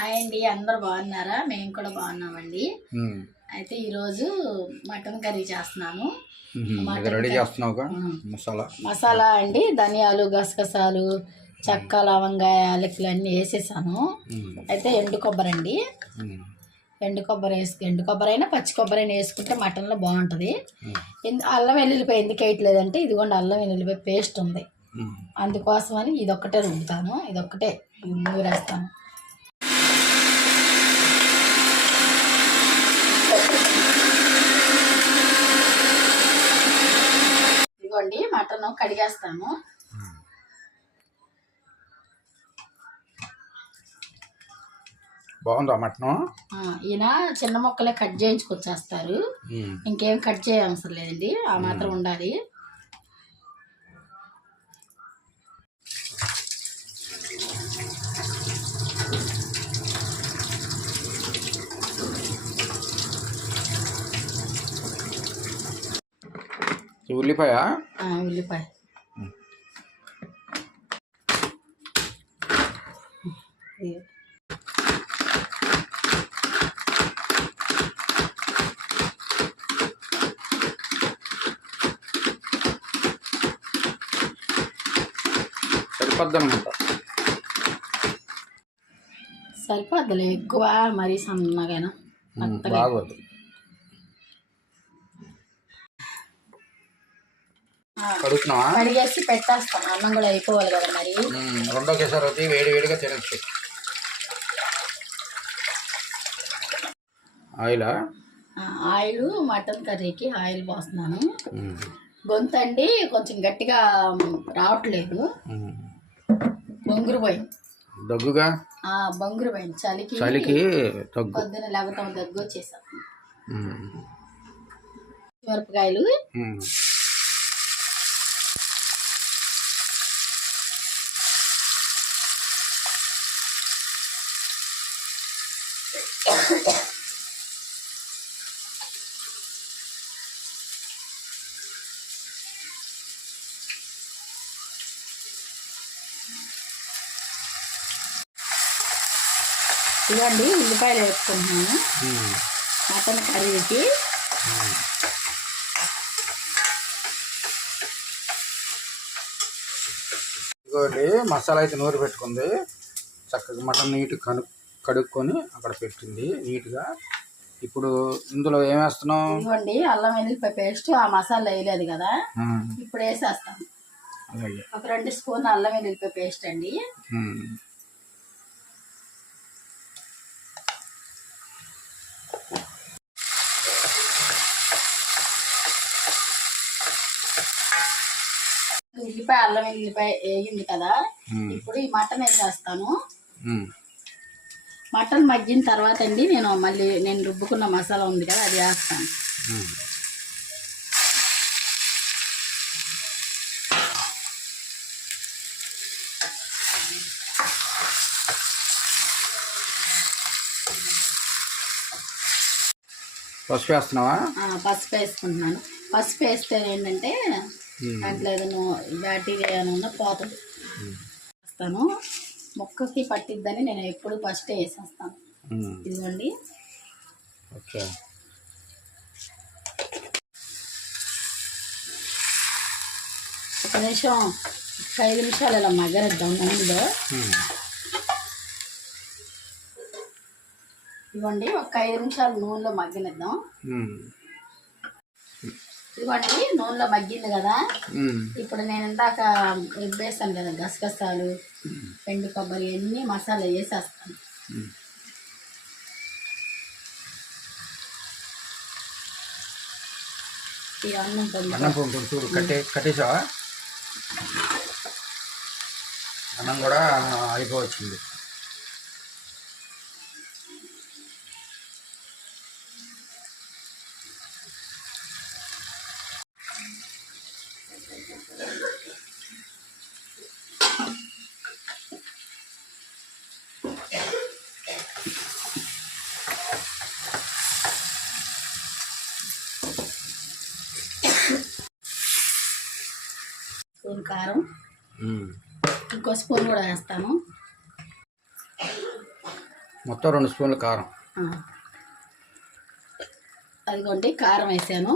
Hi అండి అందరు బాగున్నారా? మేము కూడా బాగున్నామండి. అయితే ఈరోజు మటన్ కర్రీ చేస్తున్నాను. రెడీ చేస్తున్నావుగా మసాలా. మసాలా అండి ధనియాలు గసగసాలు చెక్క లవంగ యాలకులు అన్నీ వేసేసాను. అయితే ఎండు కొబ్బరి అండి. ఎండు కొబ్బరి వేసుకు ఎండు కొబ్బరి అయినా పచ్చి కొబ్బరి అయినా వేసుకుంటే మటన్లో బాగుంటుంది. అల్లం వెల్లుల్లిపాయ ఎందుకు వేయట్లేదంటే ఇదిగోండి అల్లం వెల్లుల్లిపాయ పేస్ట్ ఉంది. అందుకోసమని ఇదొక్కటే రుబ్బుతాను. ఇదొక్కటే నూరేస్తాను. ఇదిగోండి మటన్ కడిగేస్తాను. బాగుందా మటను? ఈయన చిన్న మొక్కలే కట్ చేయించుకొచ్చేస్తారు. ఇంకేం కట్ చేయ అవసరం లేదండి ఆ మాత్రం ఉండాలి. ఉల్లిపాయ? ఆ, ఉల్లిపాయ. ఇది. సరిపోద్ది అనమాట సరిపోద్దులే ఎక్కువ మరీ సన్నగానా మెత్తగా బాగోదు. కడుగుతున్నావా కడిగేసి పెట్టేస్తాను అన్నం కూడా అయిపోవాలి కదా మరి. ఉమ్. రెండో కేసారి అయితే వేడి వేడిగా తినచ్చు. ఆయిలా? ఆయిల్ మటన్ కర్రీకి ఆయిల్ పోస్తున్నాను. గొంతు అండి కొంచెం గట్టిగా రావట్లేదు. బొంగురు పోయి దగ్గుగా? బొంగురు పోయింది చలికి చలికి పొద్దున లేకపోతే దగ్గు వచ్చేసాం. ఉమ్. మిరపకాయలు. ఇవ్వండి ఉల్లిపాయలు వేసుకుంటున్నాను. మటన్ కర్రీకి ఇదిగోండి మసాలా అయితే నూరు పెట్టుకుంది. చక్కగా మటన్ నీట్ కను కడుక్కొని అక్కడ పెట్టింది నీట్గా. ఇప్పుడు ఇందులో ఏం వేస్తున్నావు? ఇవ్వండి అల్లం వెల్లుల్లిపాయ పేస్ట్ ఆ మసాలా వేయలేదు కదా. ఇప్పుడు వేసేస్తాను. అలాగే. ఒక రెండు స్పూన్ అల్లం వెల్లుల్లిపాయ పేస్ట్ అండి. ఉల్లిపాయ అల్లం వెల్లుల్లిపాయ వేగింది కదా. ఇప్పుడు ఈ మటన్ వేసేస్తాను. మటన్ మగ్గిన తర్వాత అండి నేను మళ్ళీ నేను రుబ్బుకున్న మసాలా ఉంది కదా అది వేస్తాను. పసుపు వేస్తున్నావా పసుపు వేసుకుంటున్నాను పసుపు వేస్తే ఏంటంటే. దాంట్లో ఏదైనా బ్యాక్టీరియా ఏమైనా పోతుంది. వేస్తాను. మొక్కకి పట్టిద్దని నేను ఎప్పుడు ఫస్ట్ వేసేస్తాను. ఇదిగోండి. ఓకే. ఒక నిమిషం ఒక ఐదు నిమిషాలు ఇలా మగ్గనిద్దాం నూనెలో. ఇవ్వండి ఒక ఐదు నిమిషాలు నూనెలో మగ్గనిద్దాం. ఇవ్వండి నూనెలో మగ్గింది కదా. ఇప్పుడు నేను ఇందాక వేసాను కదా గసగసాలు ఎండు కొబ్బరి అన్ని మసాలా వేసేస్తాను. ఈ అన్నం చూడు కట్టే కట్టేసావా? అన్నం కూడా అయిపోవచ్చింది స్పూన్ కారం. ఇంకో స్పూన్ కూడా వేస్తాను మొత్తం రెండు స్పూన్ల కారం. అదిగోండి కారం వేసాను.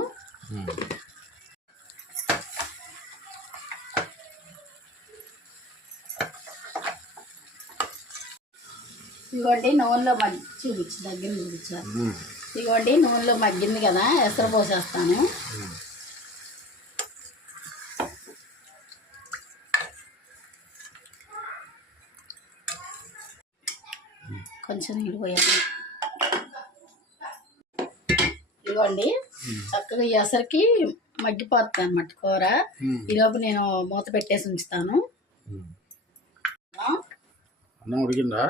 ఇదిగోండి నూనెలో మగ్గి చూపించు దగ్గర చూపించాను. ఇదిగోండి నూనెలో మగ్గింది కదా ఎసరు పోసేస్తాను కొంచెం నీళ్ళు పోయాలి. ఇదిగోండి. చక్కగా ఈ ఎసరికి మగ్గిపోతుంది అనమాట కూర. ఈలోపు నేను మూత పెట్టేసి ఉంచుతాను. అన్నం? ఉడికిందా?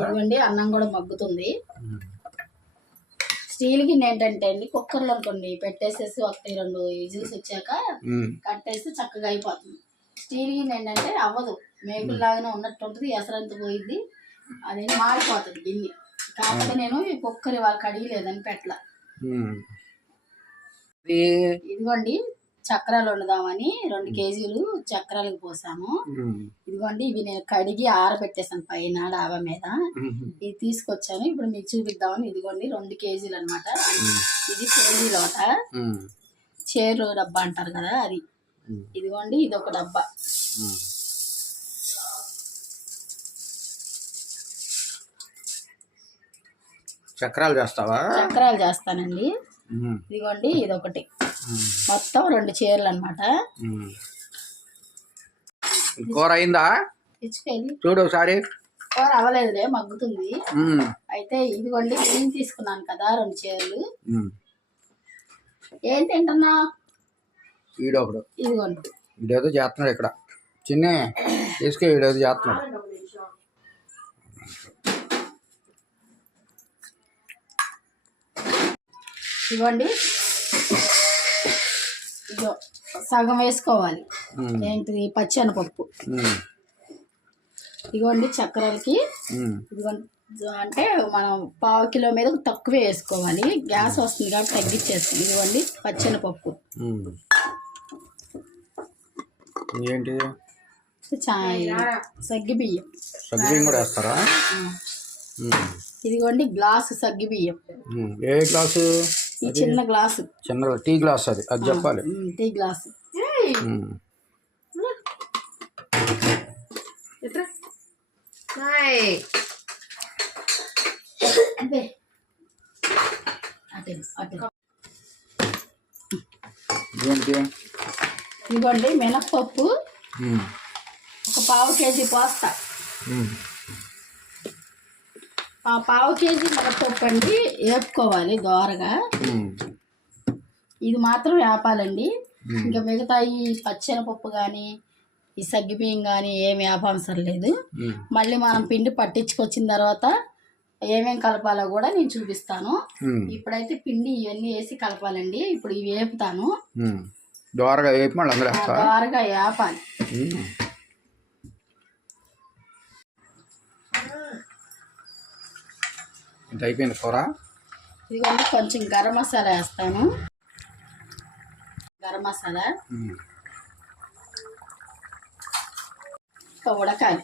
ఇదిగోండి అన్నం కూడా మగ్గుతుంది. స్టీల్ గిన్నె ఏంటంటే అండి కుక్కర్లో అనుకోండి పెట్టేసేసి ఒకటి రెండు విజిల్స్ వచ్చాక ఉమ్. కట్టేస్తే చక్కగా అయిపోతుంది. స్టీల్ గిన్నె ఏంటంటే అవ్వదు. మేకుల్లాగానే ఉన్నట్టు ఉంటుంది ఎసరంత పోయిద్ది. అది మాడిపోతుంది గిన్నె. కాకపోతే నేను ఈ కుక్కర్ ఇవాళ కడిగలేదని పెట్టల. ఉమ్. ఇది ఇదిగోండి చక్రాలు వండుదామని రెండు కేజీలు చక్రాలకు పోసాము. ఇదిగోండి ఇవి నేను కడిగి ఆరబెట్టేసాను పైన డాబా మీద. ఇది తీసుకొచ్చాను ఇప్పుడు మీకు చూపిద్దామని ఇదిగోండి రెండు కేజీలు అనమాట ఇది కేజీ లోట. చేరు డబ్బా అంటారు కదా అది. ఇదిగోండి ఇది ఒక డబ్బా చక్రాలు చేస్తావా? చక్రాలు చేస్తానండి. ఇదిగోండి ఇది ఒకటి ఉమ్. మొత్తం రెండు చీరలు అనమాట. కూర అయిందా? చూడు ఒకసారి. కూర అవ్వలేదులే మగ్గుతుంది. అయితే ఇదిగోండి నేను తీసుకున్నాను కదా రెండు చీరలు. ఏం తింటున్నా? ఈడొకడు. ఇదిగోండి. ఈడేదో చేస్తున్నాడు ఇక్కడ. చిన్న తీసుకు ఈడేదో చేస్తున్నాడు. ఇదిగోండి ఇదో సగం వేసుకోవాలి. ఏంటిది? పచ్చెనపప్పు. ఇదిగోండి చక్రాలకి. ఇదిగోండి. అంటే మనం పావు కిలో మీద తక్కువే వేసుకోవాలి. గ్యాస్ వస్తుంది కాబట్టి తగ్గించేస్తుంది ఇదిగోండి పచ్చెనపప్పు. ఏంటి సగ్గి బియ్యం. కూడా వేస్తారా. ఇదిగోండి గ్లాసు సగ్గి బియ్యం. ఏ గ్లాసు? ఈ చిన్న గ్లాసు. చిన్న టీ గ్లాస్ అది అది చెప్పాలి. Tea glass. ఇదిగోండి మినప్పప్పు. ఒక పావు కేజీ పోస్తా. పావు కేజీ మినప్పప్పు అండి వేపుకోవాలి దోరగా. ఇది మాత్రం వేపాలండి. ఇంకా మిగతా ఈ పచ్చెనపప్పు కానీ ఈ సగ్గిబియ్యం కానీ ఏం వేపవసరం లేదు. మళ్ళీ మనం పిండి పట్టించుకొచ్చిన తర్వాత ఏమేం కలపాలో కూడా నేను చూపిస్తాను. ఇప్పుడైతే పిండి ఇవన్నీ వేసి కలపాలండి ఇప్పుడు ఇవి వేపుతాను. దోరగా వేపి మళ్ళీ దోరగా వేపాలి ఇంత అయిపోయింది కూర? ఇదిగోండి కొంచెం గరం మసాలా వేస్తాను. గరం మసాలా. ఉడకాలి.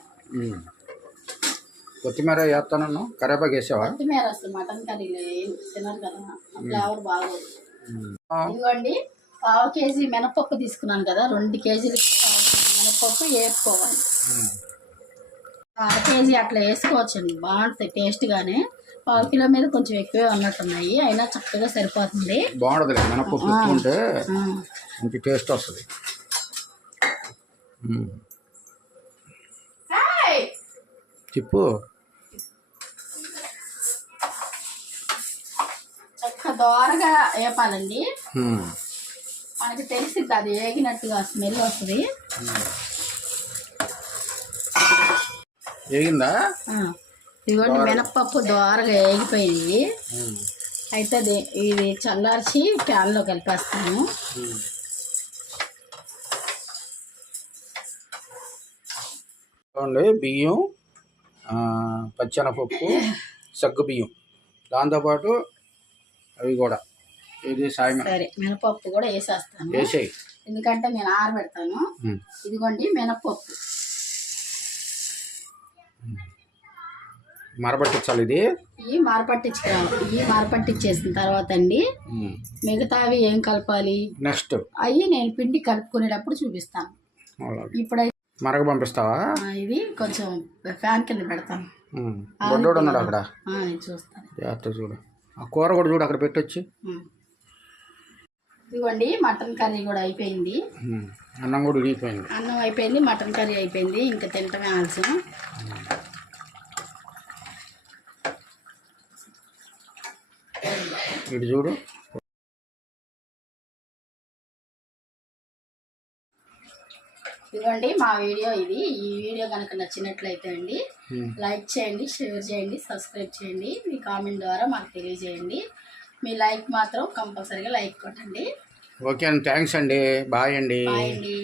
కొత్తిమీర వేస్తానన్ను? కరేపాకు వేసావా? కొత్తిమీర వస్తుంది మటన్ కర్రీలో ఏం తినరు కదా. ఫ్లేవర్ బాగోదు. ఇదిగోండి పావు కేజీ మినపప్పు తీసుకున్నాను కదా రెండు కేజీలు మినపప్పు వేపుకోవాలి. ఉమ్. అర కేజీ అట్లా వేసుకోవచ్చండి బాగుంటుంది టేస్ట్గానే పావు కిలో మీద కొంచెం ఎక్కువే ఉన్నట్టున్నాయి. అయినా చక్కగా సరిపోతుంది. బాగుండదులే. మినపప్పు ఉంటే మంచి టేస్ట్ వస్తుంది. చెప్పు. చక్కగా దోరగా వేపాలండి. మనకి తెలిసిద్ది అది వేగినట్టుగా స్మెల్ వస్తుంది. వేగిందా? ఇదిగోండి మినప్పప్పు దోరగా వేగిపోయినాయి ఉమ్. అయితే ఇది చల్లార్చి ప్యాన్లో కలిపేస్తాను. ఉమ్. చూడండి బియ్యం పచ్చెనపప్పు సగ్గు బియ్యం. దాంతోపాటు అవి కూడా. ఇది సాయం సరే మినపప్పు కూడా వేసేస్తాను. వేసేయి. ఎందుకంటే నేను ఆరబెడతాను. ఇదిగోండి మినపప్పు. మరపట్టించాలి ఇది? ఇవి మారపట్టించుకురావాలి ఇవి మారపట్టించేసిన తర్వాత అండి మిగతావి ఏం కలపాలి? నెక్స్ట్. అవి నేను పిండి కలుపుకునేటప్పుడు చూపిస్తాను. ఇప్పుడైతే మరగ పంపిస్తావా? ఇది కొంచెం ఫ్యాన్ కింద పెడతాను. బొడ్డోడు ఉన్నాడు అక్కడ? చూస్తాను. జాగ్రత్త చూడు. ఆ కూర కూడా చూడు అక్కడ పెట్టొచ్చి. ఇదిగోండి మటన్ కర్రీ కూడా అయిపోయింది. అన్నం కూడా ఉడిగిపోయింది అన్నం అయిపోయింది మటన్ కర్రీ అయిపోయింది. ఇంకా తింటమే ఆలస్యం. ఇటు చూడు. ఇదిగోండి మా వీడియో ఇది. ఈ వీడియో కనుక నచ్చినట్లయితే అండి. లైక్ చేయండి షేర్ చేయండి సబ్స్క్రైబ్ చేయండి. మీ కామెంట్ ద్వారా మాకు తెలియజేయండి. మీ లైక్ మాత్రం కంపల్సరీగా లైక్ కొట్టండి. ఓకే అండి థ్యాంక్స్ అండి. బాయ్ అండి. బాయ్ అండి.